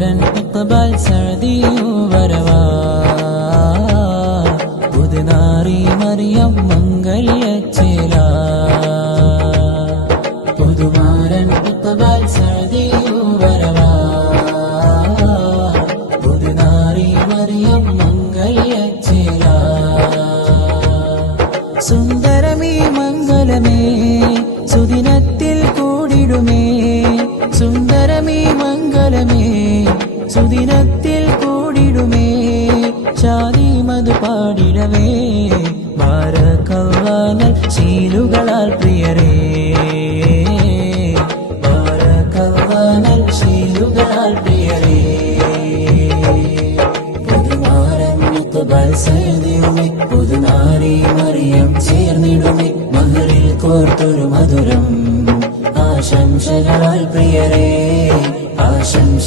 പുതുമാരൻ ഇഖ്ബാൽ സഅദിയു വരവാ പുതുനാരി മറിയം മംഗല്യച്ചേല പുതുമാരൻ ഇഖ്ബാൽ സഅദിയു വരവാ പുതുനാരി മറിയം മംഗല്യച്ചേല സുന്ദരമീ മംഗലമേ സുദിനത്തിൽ കൂടിടുമേ സുന്ദരമീ മംഗലമേ സുദിനത്തിൽ കൂടിടുമേ ശാദി മധു പാടിടവേ ബാരക്കല്ലാഹ് ശീലുകളാൽ പ്രിയരേ ബാരക്കല്ലാഹ് ശീലുകളാൽ പ്രിയരേ പുതുമാരൻ ഇഖ്ബാൽ സഅദിയുമേ പുതുനാരി മറിയം ചേർന്നിടുമേ മഹറിൽ കോർത്തൊരു മധുരം ആശംസകളാൽ പ്രിയരേ ആശംസ